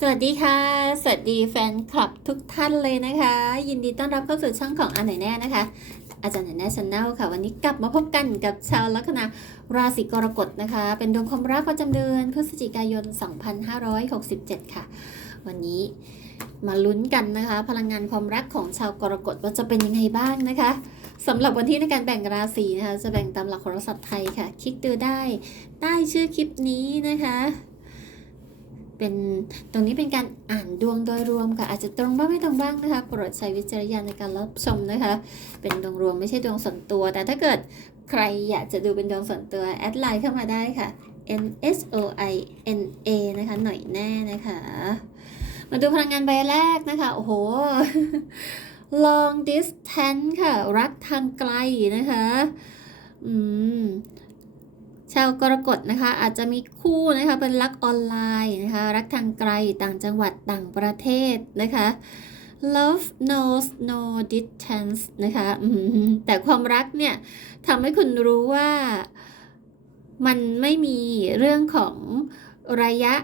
สวัสดีค่ะ สวัสดีแฟนคลับทุกท่านเลยนะคะ ยินดีต้อนรับเข้าสู่ช่องของอันไหนแน่นะคะ อาจารย์ไหนแน่ชาแนลค่ะ วันนี้กลับมาพบกันกับชาวลัคนาราศีกรกฎนะคะ เป็นดวงความรักประจำเดือนพฤศจิกายน 2567 ค่ะ วันนี้มาลุ้นกันนะคะ พลังงานความรักของชาวกรกฎว่าจะเป็นยังไงบ้างนะคะสำหรับวันที่ในการแบ่งราศีนะคะ จะแบ่งตามหลักโหราศาสตร์ไทยค่ะ คลิกดูได้ใต้ชื่อคลิปนี้นะคะ เป็นตรงนี้เป็นการอ่านดวงโดยรวมค่ะอาจจะตรงบ้างไม่ตรงบ้างนะคะโปรดใช้วิจารณญาณในการรับชมนะคะ เป็นดวงรวมไม่ใช่ดวงส่วนตัว แต่ถ้าเกิดใครอยากจะดูเป็นดวงส่วนตัวแอดไลน์เข้ามาได้ค่ะ N S O I N A นะคะ หน่อยแน่นะคะ มาดูพลังงานใบแรกนะคะ โอ้โห long distance ค่ะ รักทางไกลนะคะ อืม ชาวกรกฎนะคะ อาจจะมีคู่นะคะเป็นรักออนไลน์นะคะ รักทางไกลต่างจังหวัดต่างประเทศนะคะ love knows no distance นะคะแต่ความรักเนี่ยทำให้คุณรู้ว่ามันไม่มีเรื่องของระยะ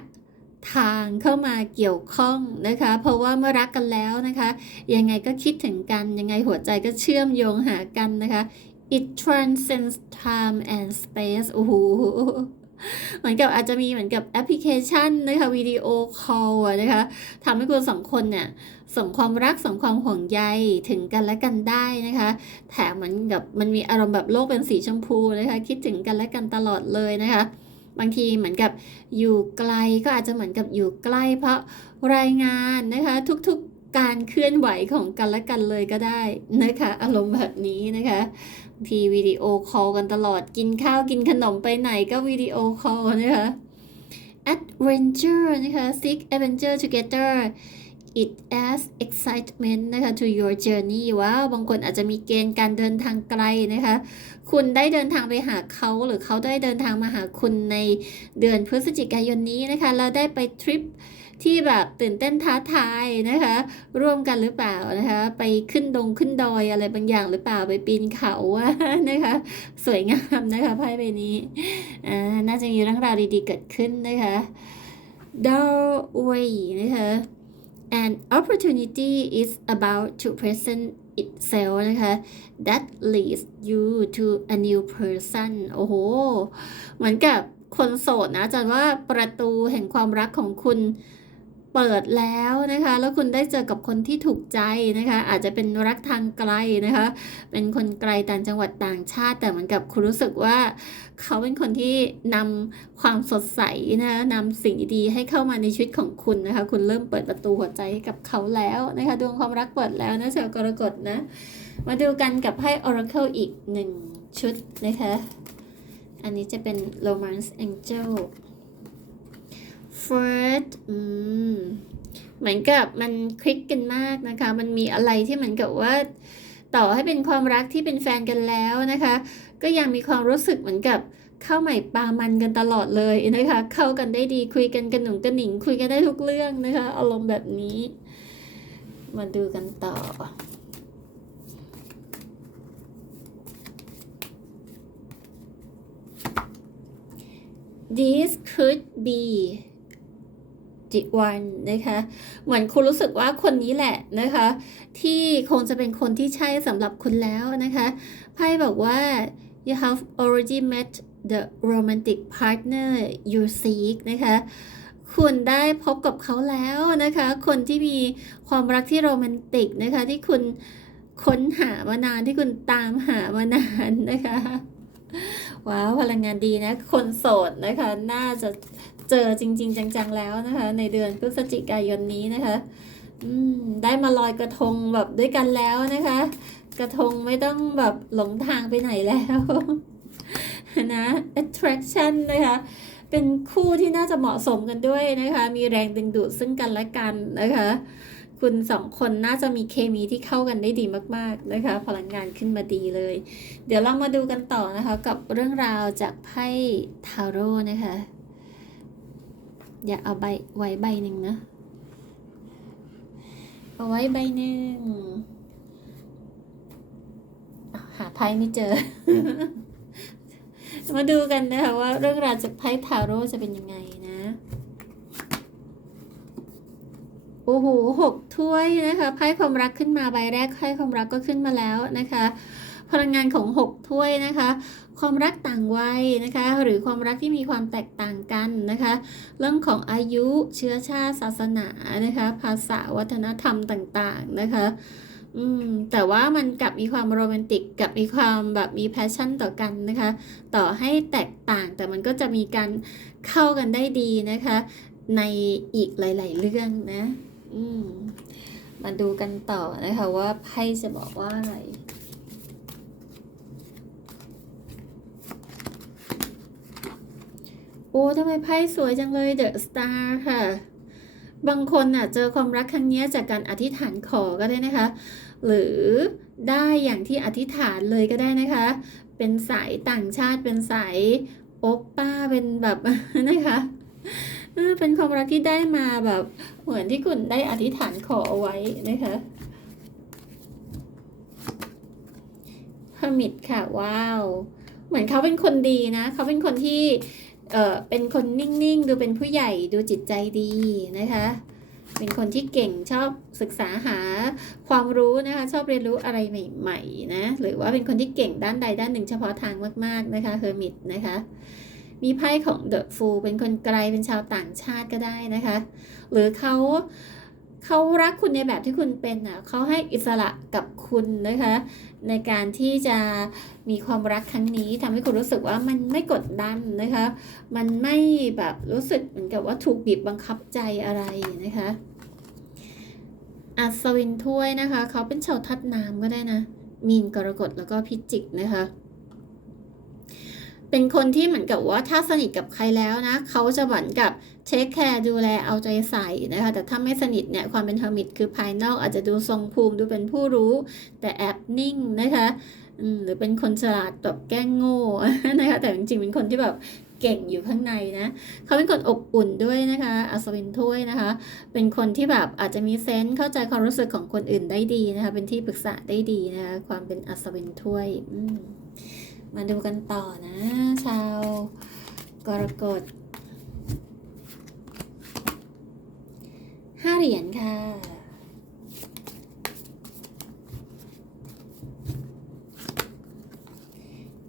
ทางเข้ามาเกี่ยวข้องนะคะ เพราะว่าเมื่อรักกันแล้วนะคะ ยังไงก็คิดถึงกันยังไงหัวใจก็เชื่อมโยงหากันนะคะ it transcends time and space โอ้โหเหมือนกับอาจจะมีเหมือนกับแอปพลิเคชันนะคะวิดีโอคอลนะคะทำให้คุณสองคนเนี่ยส่งความรักส่งความห่วงใยถึงกันและกันได้นะคะ แถมเหมือนกับมันมีอารมณ์แบบโลกเป็นสีชมพูนะคะ คิดถึงกันและกันตลอดเลยนะคะ บางทีเหมือนกับอยู่ไกลก็อาจจะเหมือนกับอยู่ใกล้ เพราะรายงานนะคะทุกๆการเคลื่อนไหวของกันและกันเลยก็ได้นะคะ อารมณ์แบบนี้นะคะ ทีวิดีโอคอลกันตลอดกินข้าวกินขนมไปไหนก็วิดีโอคอลนะคะ adventure นะคะ seek adventure together it adds excitement นะคะ to your journey ว้าวบางคนอาจจะมีเกณฑ์การเดินทางไกลนะคะ คุณได้เดินทางไปหาเขาหรือเขาได้เดินทางมาหาคุณในเดือนพฤศจิกายนนี้นะคะแล้วได้ไปทริป ที่แบบตื่นเต้นท้าทายนะคะ ร่วมกันหรือเปล่านะคะ ไปขึ้นดงขึ้นดอยอะไรบางอย่างหรือเปล่าไปปีนเขาอะนะคะ สวยงามนะคะไพ่ใบนี้อ่าน่าจะมีเรื่องราวดีๆเกิดขึ้นนะคะ doorway นะคะ an opportunity is about to present itself นะคะ that leads you to a new person โอ้โห เหมือนกับคนโสดนะอาจารย์ว่าประตูแห่งความรักของคุณ เปิดแล้วนะคะ แล้วคุณได้เจอกับคนที่ถูกใจนะคะ อาจจะเป็นรักทางไกลนะคะ เป็นคนไกลต่างจังหวัดต่างชาติ แต่เหมือนกับคุณรู้สึกว่า เขาเป็นคนที่นำความสดใสนะคะนำสิ่งดีๆให้เข้ามาในชีวิตของคุณนะคะ คุณเริ่มเปิดประตูหัวใจให้กับเขาแล้วนะคะดวงความรักเปิดแล้วนะชาวกรกฎนะ มาดูกันกับไพ่ Oracle อีกหนึ่งชุดนะคะ อันนี้จะเป็น Romance Angel First อืมเหมือนกับมันคลิกกันมากนะคะ มันมีอะไรที่เหมือนกับว่า ต่อให้เป็นความรักที่เป็นแฟนกันแล้วนะคะ ก็ยังมีความรู้สึกเหมือนกับเข้าใหม่ปามันกันตลอดเลยนะคะ เข้ากันได้ดีคุยกันกระหนุ่งกระหนิง คุยกันได้ทุกเรื่องนะคะอารมณ์แบบนี้ มาดูกันต่อ this could be the one นะคะเหมือนคุณรู้สึกว่าคนนี้แหละนะคะ ที่คงจะเป็นคนที่ใช่สำหรับคุณแล้วนะคะไพ่บอกว่า you have already met the romantic partner you seek นะคะคุณได้พบกับเขาแล้วนะคะ คนที่มีความรักที่โรแมนติกนะคะ ที่คุณค้นหามานานที่คุณตามหามานานนะคะว้าวพลังงานดีนะ คนโสดนะคะ น่าจะ เจอจริง ๆ จังๆแล้วนะคะ ในเดือนพฤศจิกายนนี้นะคะได้มาลอยกระทงแบบด้วยกันแล้วนะคะ กระทงไม่ต้องแบบหลงทางไปไหนแล้วนะ attraction นะคะเป็นคู่ที่น่าจะเหมาะสมกันด้วยนะคะ มีแรงดึงดูดซึ่งกันและกันนะคะ คุณสองคนน่าจะมีเคมีที่เข้ากันได้ดีมากๆนะคะ พลังงานขึ้นมาดีเลย เดี๋ยวเรามาดูกันต่อนะคะ กับเรื่องราวจากไพ่ทาโร่นะคะ อย่าเอาใบไว้ใบหนึ่งนะ เอาไว้ใบหนึ่งอะหาไพ่ไม่เจอ มาดูกันนะคะว่าเรื่องราวจากไพ่ทาโร่จะเป็นยังไงนะ โอ้โหหกถ้วยนะคะไพ่ความรักขึ้นมาใบแรกไพ่ความรักก็ขึ้นมาแล้วนะคะ พลังงานของหกถ้วยนะคะ ความรักต่างวัยนะคะ หรือความรักที่มีความแตกต่างกันนะคะ เรื่องของอายุเชื้อชาติศาสนานะคะ ภาษาวัฒนธรรมต่างๆนะคะอืมแต่ว่ามันกลับมีความโรแมนติกกับมีความแบบมีแพชชั่นต่อกันนะคะ ต่อให้แตกต่างแต่มันก็จะมีการเข้ากันได้ดีนะคะ ในอีกหลาย ๆ เรื่องนะ อืมมาดูกันต่อนะคะว่าไพ่จะบอกว่าอะไร โอ้ทำไมไพ่สวยจังเลย The Star ค่ะ บางคนน่ะเจอความรักครั้งนี้จากการอธิษฐานขอก็ได้นะคะ หรือได้อย่างที่อธิษฐานเลยก็ได้นะคะ เป็นสายต่างชาติเป็นสายโอปป้าเป็นแบบนะคะเออเป็นความรักที่ได้มาแบบเหมือนที่คุณได้อธิษฐานขอเอาไว้นะคะพมิดค่ะว้าว เหมือนเขาเป็นคนดีนะ เขาเป็นคนที่ เออเป็นคนนิ่งๆ ดูเป็นผู้ใหญ่ดูจิตใจดีนะคะ เป็นคนที่เก่งชอบศึกษาหาความรู้นะคะ ชอบเรียนรู้อะไรใหม่ๆนะหรือว่าเป็นคนที่เก่งด้านใดด้านหนึ่งเฉพาะทางมากๆนะคะเฮอร์มิตนะคะมีไพ่ของเดอะฟูเป็นคนไกลเป็นชาวต่างชาติก็ได้นะคะ หรือเขา เขารักคุณในแบบที่คุณเป็นอะเขาให้อิสระกับคุณนะคะ ในการที่จะมีความรักครั้งนี้ทำให้คุณรู้สึกว่ามันไม่กดดันนะคะ มันไม่แบบรู้สึกเหมือนกับว่าถูกบีบบังคับใจอะไรนะคะอัศวินถ้วยนะคะ เขาเป็นชาวทัดน้ำก็ได้นะ มีนกรกฎแล้วก็พิจิกนะคะ เป็นคนที่เหมือนกับว่าถ้าสนิทกับใครแล้วนะ เขาจะเหมือนกับเช็คแคร์ดูแลเอาใจใส่นะคะ แต่ถ้าไม่สนิทเนี่ยความเป็นเฮอร์มิตคือภายนอกอาจจะดูทรงภูมิดูเป็นผู้รู้ แต่แอบนิ่งนะคะหรือเป็นคนฉลาดแบบแกล้งโง่นะคะแต่จริงๆเป็นคนที่แบบเก่งอยู่ข้างในนะ เขาเป็นคนอบอุ่นด้วยนะคะ อัศวินถ้วยนะคะ เป็นคนที่แบบอาจจะมีเซนส์เข้าใจความรู้สึกของคนอื่นได้ดีนะคะ เป็นที่ปรึกษาได้ดีนะคะ ความเป็นอัศวินถ้วยอืม มาดูกันต่อนะ ชาวกรกฎห้าเหรียญค่ะ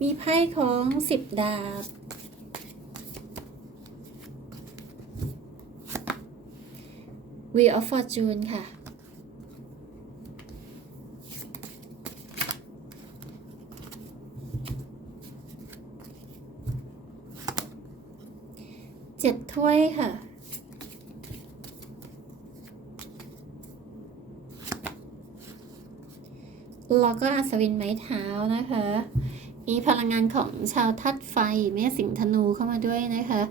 มีไพ่ของสิบดาบ Wheel of Fortune ค่ะ เจ็ด ถ้วยค่ะ แล้วก็อัศวินไม้เท้านะคะ มีพลังงานของชาวทัดไฟแม่สิงห์ธนูเข้ามาด้วยนะคะ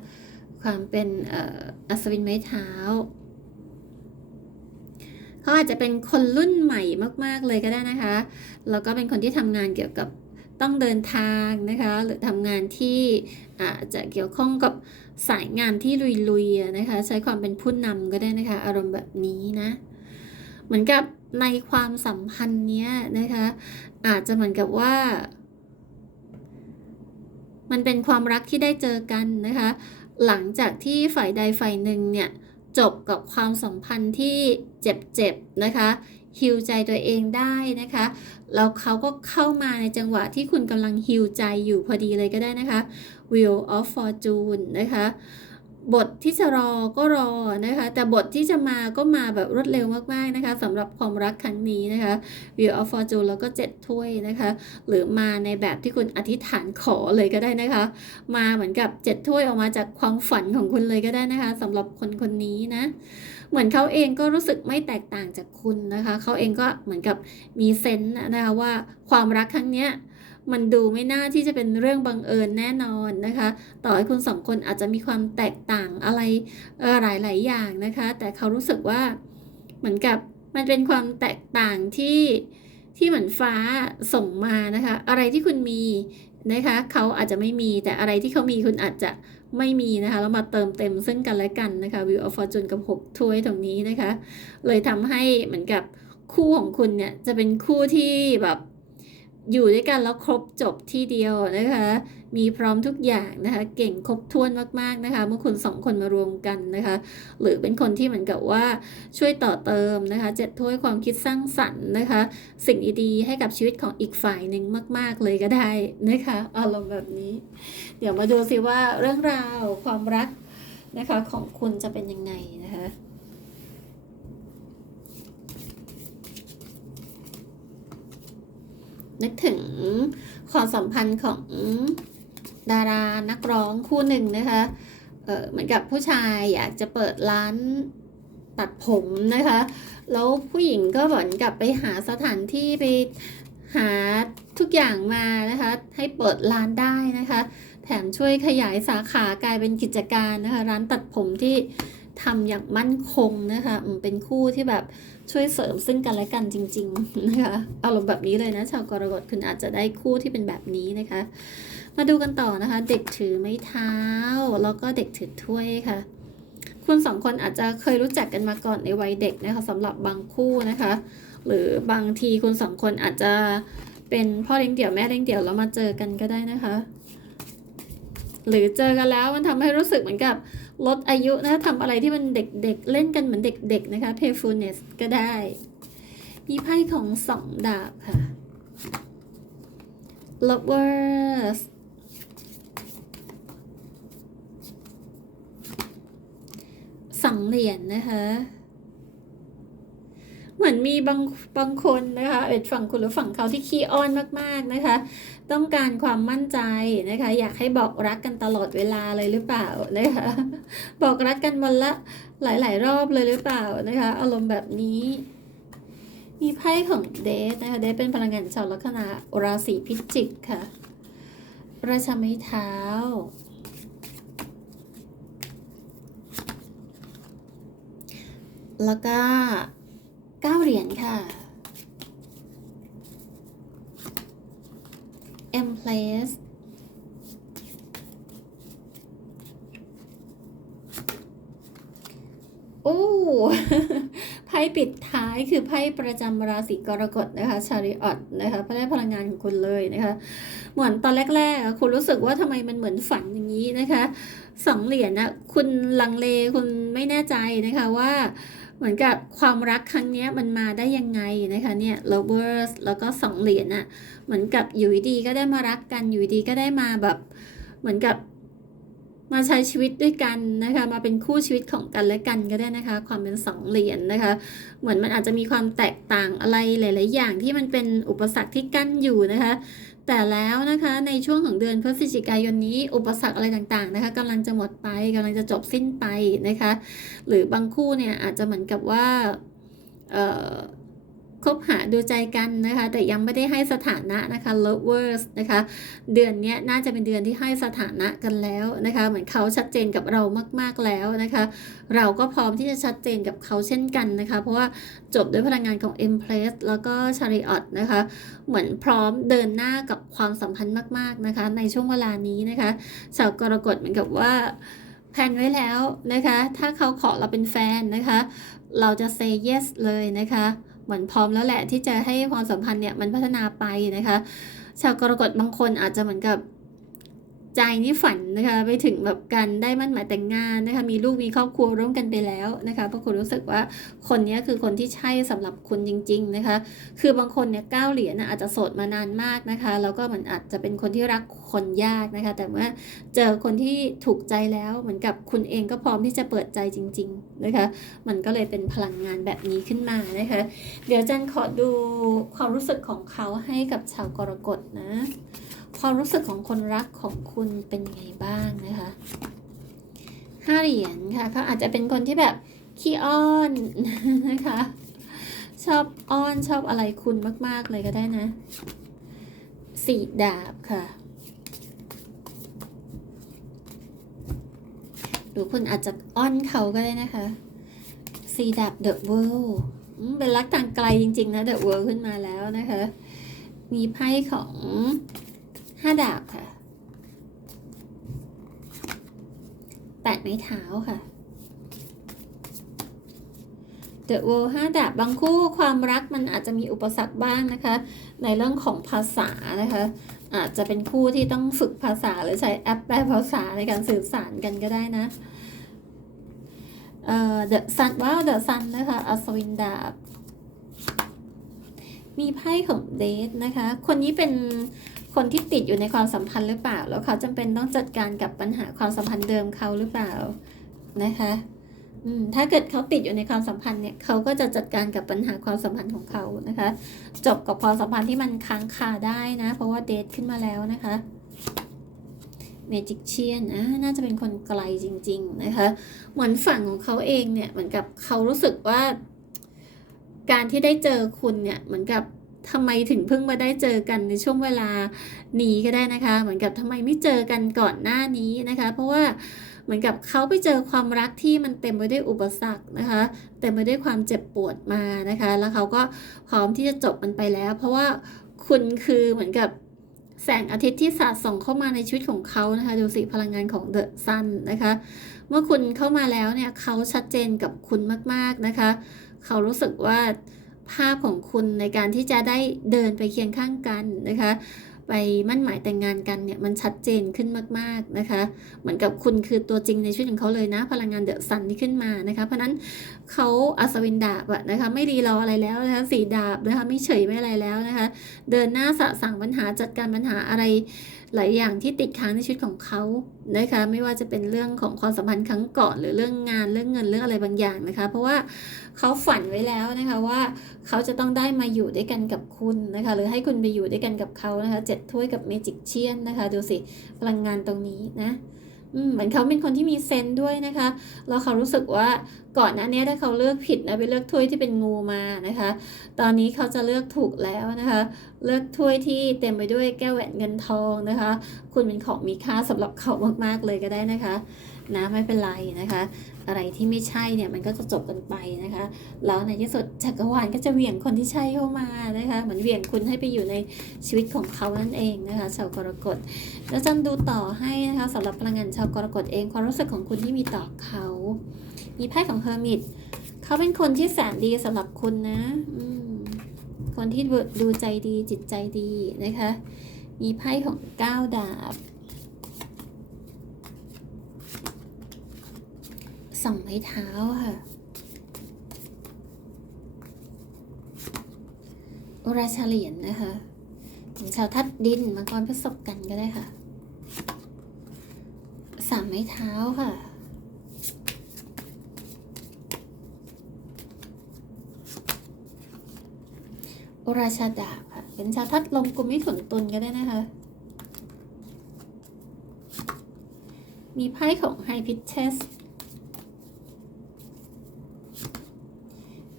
ความเป็นอ่ออัศวินไม้เท้าเขาอาจจะเป็นคนรุ่นใหม่มาก ๆ เลยก็ได้นะคะ แล้วก็เป็นคนที่ทำงานเกี่ยวกับต้องเดินทางนะคะ หรือทำงานที่อาจจะเกี่ยวข้องกับ สายงานที่ลุยๆนะคะ ใช้ความเป็นผู้นำก็ได้นะคะ อารมณ์แบบนี้นะ เหมือนกับในความสัมพันธ์เนี้ยนะคะ อาจจะเหมือนกับว่า มันเป็นความรักที่ได้เจอกันนะคะ หลังจากที่ฝ่ายใดฝ่ายหนึ่งเนี่ยจบกับความสัมพันธ์ที่เจ็บๆนะคะฮิวใจตัวเองได้นะคะ แล้วเขาก็เข้ามาในจังหวะที่คุณกำลังฮิวใจอยู่พอดีเลยก็ได้นะคะ Wheel of Fortune นะคะ บทที่จะรอก็รอนะคะ แต่บทที่จะมาก็มาแบบรวดเร็วมากๆนะคะสำหรับความรักครั้งนี้นะคะ Wheel of Fortune แล้วก็เจ็ดถ้วยนะคะ หรือมาในแบบที่คุณอธิษฐานขอเลยก็ได้นะคะ มาเหมือนกับเจ็ดถ้วยออกมาจากความฝันของคุณเลยก็ได้นะคะสำหรับคนคนนี้นะเหมือนเขาเองก็รู้สึกไม่แตกต่างจากคุณนะคะ เขาเองก็เหมือนกับมีเซนส์นะคะว่าความรักครั้งเนี้ย มันดูไม่น่าที่จะเป็นเรื่องบังเอิญแน่นอนนะคะ ต่อให้คุณสองคนอาจจะมีความแตกต่างอะไรเออหลายอย่างนะคะ แต่เขารู้สึกว่าเหมือนกับมันเป็นความแตกต่างที่ที่เหมือนฟ้าส่งมานะคะ อะไรที่คุณมีนะคะ เขาอาจจะไม่มีแต่อะไรที่เขามีคุณอาจจะไม่มีนะคะแล้วมาเติมเต็มซึ่งกันและกันนะคะ Wheel of Fortune กับ 6 ถ้วยตรงนี้นะคะ เลยทำให้เหมือนกับคู่ของคุณเนี่ยจะเป็นคู่ที่แบบ อยู่ด้วยกันแล้วครบจบที่เดียวนะคะ มีพร้อมทุกอย่างนะคะ เก่งครบถ้วนมากๆนะคะ เมื่อคุณสองคนมารวมกันนะคะ หรือเป็นคนที่เหมือนกับว่าช่วยต่อเติมนะคะเจ็ดถ้วยความคิดสร้างสรรค์นะคะ สิ่งดีๆให้กับชีวิตของอีกฝ่ายหนึ่งมาก ๆเลยก็ได้นะคะอารมณ์แบบนี้ เดี๋ยวมาดูสิว่าเรื่องราวความรักนะคะของคุณจะเป็นยังไงนะคะ นึกถึงความสัมพันธ์ของดารานักร้องคู่หนึ่งนะคะ เออเหมือนกับผู้ชายอยากจะเปิดร้านตัดผมนะคะ แล้วผู้หญิงก็เหมือนกับไปหาสถานที่ไปหาทุกอย่างมานะคะ ให้เปิดร้านได้นะคะ แถมช่วยขยายสาขากลายเป็นกิจการนะคะ ร้านตัดผมที่ ทำอย่างมั่นคงนะคะเป็นคู่ที่แบบช่วยเสริมซึ่งกันและกันจริงๆนะคะอารมณ์แบบนี้เลยนะชาวกรกฎคุณอาจจะได้คู่ที่เป็นแบบนี้นะคะ มาดูกันต่อนะคะ เด็กถือไม้เท้า แล้วก็เด็กถือถ้วยค่ะ คุณสองคนอาจจะเคยรู้จักกันมาก่อนในวัยเด็กนะคะสำหรับบางคู่นะคะ หรือบางทีคุณสองคนอาจจะเป็นพ่อเลี้ยงเดี่ยวแม่เลี้ยงเดี่ยวแล้วมาเจอกันก็ได้นะคะ หรือเจอกันแล้วมันทำให้รู้สึกเหมือนกับ ลดอายุนะทำอะไรที่มันเด็กๆเล่นกันเหมือนเด็กๆนะคะ playfulness ก็ได้ มีไพ่ของสองดาบค่ะ lovers สังเหรียญนะคะ เหมือนมีบางบางคนนะคะเอ็ดฝั่งคุณหรือฝั่งเขาที่ขี้อ้อนมากๆนะคะ ต้องการความมั่นใจนะคะ อยากให้บอกรักกันตลอดเวลาเลยหรือเปล่านะคะบอกรักกันวันละหลาย ๆ รอบเลยหรือเปล่านะคะ อารมณ์แบบนี้ มีไพ่ของเดทนะคะเดทเป็นพลังงานชาวลัคนาราศีพิจิกค่ะ ราชาไม้เท้าแล้วก็ เก้าเหรียญค่ะ M place โอ้ไพ่ปิดท้ายคือไพ่ประจำราศีกรกฎนะคะชาริออตนะคะไพ่พลังงานของคุณเลยนะคะเหมือนตอนแรกๆคุณรู้สึกว่าทำไมมันเหมือนฝันอย่างนี้นะคะสองเหรียญนะคุณลังเลคุณไม่แน่ใจนะคะว่า เหมือนกับความรักครั้งนี้มันมาได้ยังไงนะคะเนี่ย lovers แล้วก็สองเหรียญอะเหมือนกับอยู่ดีก็ได้มารักกันอยู่ดีก็ได้มาแบบเหมือนกับมาใช้ชีวิตด้วยกันนะคะ มาเป็นคู่ชีวิตของกันและกันก็ได้นะคะ ความเป็นสองเหรียญนะคะ เหมือนมันอาจจะมีความแตกต่างอะไรหลาย ๆ อย่างที่มันเป็นอุปสรรคที่กั้นอยู่นะคะ แต่แล้วนะคะในช่วงของเดือนพฤศจิกายนนี้ อุปสรรคอะไรต่างๆนะคะกำลังจะหมดไปกำลังจะจบสิ้นไปนะคะ หรือบางคู่เนี่ยอาจจะเหมือนกับว่าเอ่อ คบหาดูใจกันนะคะ แต่ยังไม่ได้ให้สถานะนะคะ lovers นะคะ เดือนนี้น่าจะเป็นเดือนที่ให้สถานะกันแล้วนะคะ เหมือนเขาชัดเจนกับเรามากๆแล้วนะคะ เราก็พร้อมที่จะชัดเจนกับเขาเช่นกันนะคะ เพราะว่าจบด้วยพลังงานของ Empress แล้วก็ Chariot นะคะ เหมือนพร้อมเดินหน้ากับความสัมพันธ์มาก ๆนะคะ ในช่วงเวลานี้นะคะชาวกรกฎเหมือนกับว่าแพนไว้แล้วนะคะ ถ้าเขาขอเราเป็นแฟนนะคะ เราจะ say yes เลยนะคะ เหมือนพร้อมแล้วแหละที่จะให้ความสัมพันธ์เนี่ยมันพัฒนาไปนะคะ ชาวกรกฎบางคนอาจจะเหมือนกับ ใจนี่ฝันนะคะไปถึงแบบการได้มั่นหมายแต่งงานนะคะมีลูกมีครอบครัวร่วมกันไปแล้วนะคะเพราะคุณรู้สึกว่าคนนี้คือคนที่ใช่สำหรับคุณจริง ๆนะคะ คือบางคนเนี่ยก้าเหรียญน่ะอาจจะโสดมานานมากนะคะแล้วก็เหมือนอาจจะเป็นคนที่รักคนยากนะคะ แต่เมื่อเจอคนที่ถูกใจแล้วเหมือนกับคุณเองก็พร้อมที่จะเปิดใจจริง ๆนะคะ มันก็เลยเป็นพลังงานแบบนี้ขึ้นมานะคะ เดี๋ยวจันขอดูความรู้สึกของเขาให้กับชาวกรกฎนะ ความรู้สึกของคนรักของคุณเป็นยังไงบ้างนะคะห้าเหรียญค่ะเขาอาจจะเป็นคนที่แบบขี้อ้อนนะคะ ชอบอ้อนชอบอะไรคุณมาก ๆ เลยก็ได้นะสี่ดาบค่ะ หรือคุณอาจจะอ้อนเขาก็ได้นะคะสี่ดาบ The World เป็นรักทางไกลจริง ๆ นะ The World ขึ้นมาแล้วนะคะ มีไพ่ของ ห้าดาบค่ะ แปดไม้เท้าค่ะ The World ห้าดาบบางคู่ความรักมันอาจจะมีอุปสรรคบ้างนะคะ ในเรื่องของภาษานะคะ อาจจะเป็นคู่ที่ต้องฝึกภาษาหรือใช้แอปแปลภาษาในการสื่อสารกันก็ได้นะเอ่อ The Sun ว้าว The Sun นะคะอัศวินดาบ มีไพ่ของเดทนะคะ คนนี้เป็น คนที่ติดอยู่ในความสัมพันธ์หรือเปล่า แล้วเขาจำเป็นต้องจัดการกับปัญหาความสัมพันธ์เดิมเขาหรือเปล่านะคะอืมถ้าเกิดเขาติดอยู่ในความสัมพันธ์เนี่ยเขาก็จะจัดการกับปัญหาความสัมพันธ์ของเขานะคะ จบกับความสัมพันธ์ที่มันค้างคาได้นะ เพราะว่าเดทขึ้นมาแล้วนะคะเมจิกเชียนอ่าน่าจะเป็นคนไกลจริง ๆ นะคะ เหมือนฝั่งของเขาเองเนี่ย เหมือนกับเขารู้สึกว่า การที่ได้เจอคุณเนี่ย เหมือนกับ ทำไมถึงเพิ่งมาได้เจอกันในช่วงเวลานี้ก็ได้นะคะ เหมือนกับทำไมไม่เจอกันก่อนหน้านี้นะคะ เพราะว่าเหมือนกับเขาไปเจอความรักที่มันเต็มไปด้วยอุปสรรคนะคะ เต็มไปด้วยความเจ็บปวดมานะคะ แล้วเขาก็พร้อมที่จะจบมันไปแล้ว เพราะว่าคุณคือเหมือนกับแสงอาทิตย์ที่สาดส่องเข้ามาในชีวิตของเขานะคะ ดูสิพลังงานของเดอะซันนะคะ เมื่อคุณเข้ามาแล้วเนี่ยเขาชัดเจนกับคุณมากๆนะคะ เขารู้สึกว่า ภาพของคุณในการที่จะได้เดินไปเคียงข้างกันนะคะ ไปมั่นหมายแต่งงานกันเนี่ยมันชัดเจนขึ้นมากๆนะคะ เหมือนกับคุณคือตัวจริงในชีวิตของเขาเลยนะ พลังงานเดอะซันที่ขึ้นมานะคะ เพราะนั้นเขาอัศวินดาบอะนะคะไม่รีรออะไรแล้วนะคะสีดาบนะคะไม่เฉยไม่อะไรแล้วนะคะ เดินหน้าสะสั่งปัญหาจัดการปัญหาอะไร หลายอย่างที่ติดค้างในชีวิตของเขานะคะ ไม่ว่าจะเป็นเรื่องของความสัมพันธ์ครั้งก่อน หรือเรื่องงานเรื่องเงินเรื่องอะไรบางอย่างนะคะ เพราะว่าเขาฝันไว้แล้วนะคะว่าเขาจะต้องได้มาอยู่ด้วยกันกับคุณนะคะ หรือให้คุณไปอยู่ด้วยกันกับเขานะคะเจ็ดถ้วยกับเมจิกเชียนนะคะ ดูสิพลังงานตรงนี้นะ เหมือนเขาเป็นคนที่มีเซนด้วยนะคะ แล้วเขารู้สึกว่าก่อนหน้านี้ถ้าเขาเลือกผิดนะไปเลือกถ้วยที่เป็นงูมานะคะ ตอนนี้เขาจะเลือกถูกแล้วนะคะ เลือกถ้วยที่เต็มไปด้วยแก้วแหวนเงินทองนะคะ คุณเป็นของมีค่าสำหรับเขามากๆเลยก็ได้นะคะ นะไม่เป็นไรนะคะ อะไรที่ไม่ใช่เนี่ยมันก็จะจบกันไปนะคะ แล้วในที่สุดจักรวาลก็จะเหวี่ยงคนที่ใช่เข้ามานะคะเหมือนเหวี่ยงคุณให้ไปอยู่ในชีวิตของเขานั่นเองนะคะชาวกรกฎแล้วจันดูต่อให้นะคะสำหรับพลังงานชาวกรกฎเองความรู้สึกของคุณที่มีต่อเขา มีไพ่ของเฮอร์มิตเขาเป็นคนที่แสนดีสำหรับคุณนะคนที่ดูดูใจดีจิตใจดีนะคะ มีไพ่ของก้าวดาบ สองไม้เท้าค่ะ ราชาเหรียญนะคะถึงชาวทัดดินมังกรประสบกันก็ได้ค่ะ สามไม้เท้าค่ะราชาดาบค่ะ เป็นชาวทัดลงกลุ่มมิถุนตุนก็ได้นะคะ มีไพ่ของไฮพิเทส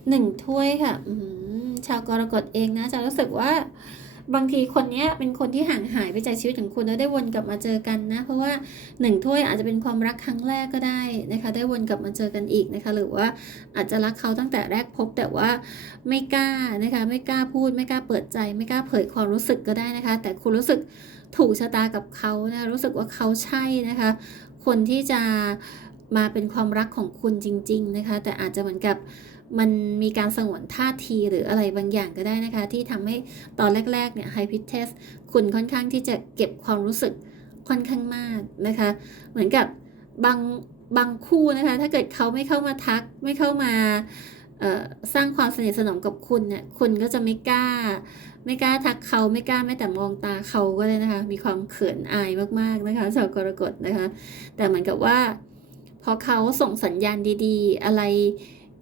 หนึ่งถ้วยค่ะชาวกรกฎเองนะจะรู้สึกว่าบางทีคนนี้เป็นคนที่ห่างหายไปจากชีวิตของคุณแล้วได้วนกลับมาเจอกันนะ เพราะว่าหนึ่งถ้วยอาจจะเป็นความรักครั้งแรกก็ได้นะคะ ได้วนกลับมาเจอกันอีกนะคะ หรือว่าอาจจะรักเขาตั้งแต่แรกพบแต่ว่าไม่กล้านะคะ ไม่กล้าพูด ไม่กล้าเปิดใจ ไม่กล้าเผยความรู้สึกก็ได้นะคะ แต่คุณรู้สึกถูกชะตากับเขานะรู้สึกว่าเขาใช่นะคะ คนที่จะมาเป็นความรักของคุณจริง ๆนะคะ แต่อาจจะเหมือนกับ มันมีการสงวนท่าทีหรืออะไรบางอย่างก็ได้นะคะ ที่ทำให้ตอนแรกๆเนี่ยไฮพิเทสคุณค่อนข้างที่จะเก็บความรู้สึกค่อนข้างมากนะคะ เหมือนกับบางบางคู่นะคะ ถ้าเกิดเขาไม่เข้ามาทัก ไม่เข้ามาสร้างความสนิทสนมกับคุณเนี่ยคุณก็จะไม่กล้า ไม่กล้าทักเขาไม่กล้าแม้แต่มองตาเขาก็เลยนะคะ มีความเขินอายมากๆนะคะชาวกรกฎนะคะ แต่เหมือนกับว่าพอเขาส่งสัญญาณดี ๆ อะไร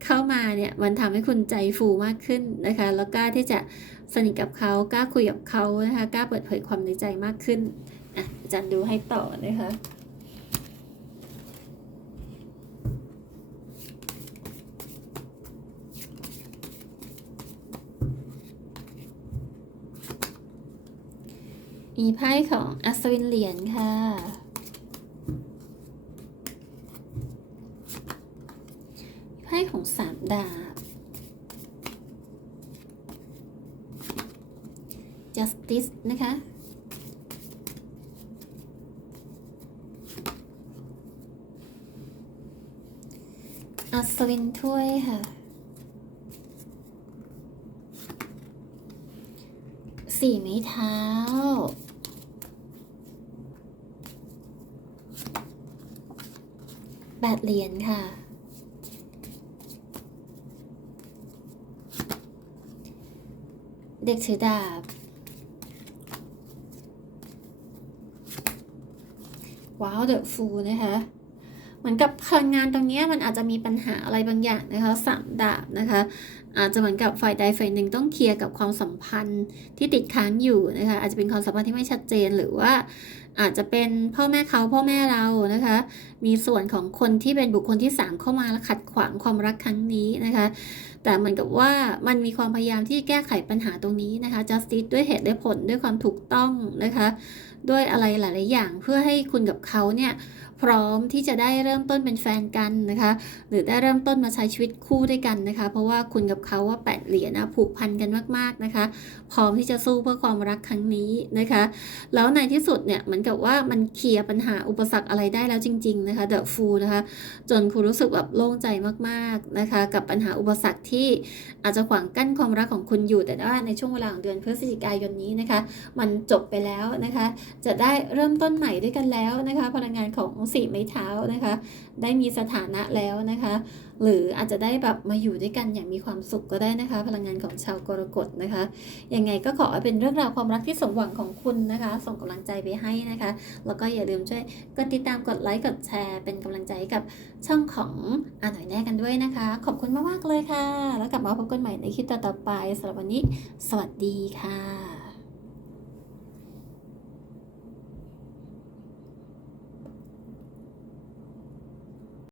เข้ามาเนี่ยมันทำให้คุณใจฟูมากขึ้นนะคะ แล้วกล้าที่จะสนิทกับเขากล้าคุยกับเขานะคะกล้าเปิดเผยความในใจมากขึ้นอะอาจารย์ดูให้ต่อนะคะมีไพ่ของอัศวินเหรียญค่ะ ให้ของสามดาบ justice นะคะ อัศวิถ้วยค่ะ สีไม้เท้า แปดเหรียญค่ะ เด็กถือดาบ ว้าวเดอะฟูนะคะเหมือนกับพลังงานตรงนี้มันอาจจะมีปัญหาอะไรบางอย่างนะคะสามดาบนะคะ อาจจะเหมือนกับฝ่ายใดฝ่ายหนึ่งต้องเคลียร์กับความสัมพันธ์ที่ติดค้างอยู่นะคะอาจจะเป็นความสัมพันธ์ที่ไม่ชัดเจนหรือว่า อาจจะเป็นพ่อแม่เขาพ่อแม่เรานะคะ มีส่วนของคนที่เป็นบุคคลที่ 3 เข้ามาและขัดขวางความรักครั้งนี้นะคะ แต่เหมือนกับว่ามันมีความพยายามที่แก้ไขปัญหาตรงนี้นะคะ justice ด้วยเหตุและผลด้วยความถูกต้องนะคะ ด้วยอะไรหลาย ๆ อย่างเพื่อให้คุณกับเขาเนี่ย พร้อมที่จะได้เริ่มต้นเป็นแฟนกันนะคะ หรือได้เริ่มต้นมาใช้ชีวิตคู่ด้วยกันนะคะ เพราะว่าคุณกับเขาว่าแปดเหรียญนะผูกพันกันมากๆนะคะ พร้อมที่จะสู้เพื่อความรักครั้งนี้นะคะ แล้วในที่สุดเนี่ยเหมือนกับว่ามันเคลียร์ปัญหาอุปสรรคอะไรได้แล้วจริง ๆนะคะเดอะฟูนะคะ จนคุณรู้สึกแบบโล่งใจมากๆนะคะ กับปัญหาอุปสรรคที่อาจจะขวางกั้นความรักของคุณอยู่แต่ว่าในช่วงเวลาของเดือนพฤศจิกายนนี้นะคะ มันจบไปแล้วนะคะ จะได้เริ่มต้นใหม่ด้วยกันแล้วนะคะ พลังงานของสี่ไม้เท้านะคะ ได้มีสถานะแล้วนะคะ หรืออาจจะได้แบบมาอยู่ด้วยกันอย่างมีความสุขก็ได้นะคะ พลังงานของชาวกรกฎนะคะยังไงก็ขอเป็นเรื่องราวความรักที่สมหวังของคุณนะคะ ส่งกำลังใจไปให้นะคะ แล้วก็อย่าลืมช่วยกดติดตามกดไลค์กดแชร์ เป็นกำลังใจกับช่องของอาหน่อยแน่กันด้วยนะคะ ขอบคุณมากๆเลยค่ะ แล้วกลับมาพบกันใหม่ในคลิปต่อๆไปสำหรับวันนี้ สวัสดีค่ะ